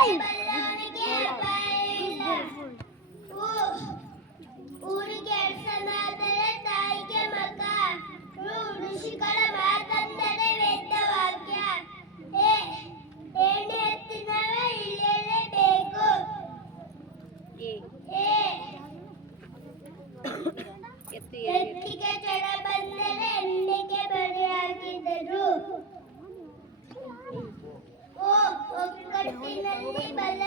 ಬಲ್ಲವನಿಗೆ ಅಪಾಯ ಇಲ್ಲ. ಊರಿಗೆ ಅರಸನಾದರೆ ತಾಯಿಗೆ ಮಗ. ಋಷಿಗಳ ಮಾತಂದರೆ ವೇದವಾಕ್ಯ. ಏಣಿ ಎತ್ತಿನವೇ ಇಳಿಯಲೇಬೇಕು. ಎತ್ತಿಗೆ ಜಡ ಬಂದರೆ ಎಣ್ಣೆಗೆ ಬರೆ ಹಾಕಿದರು. ಒಕ್ಕಟ್ಟಿನಲ್ಲಿ ಬಲ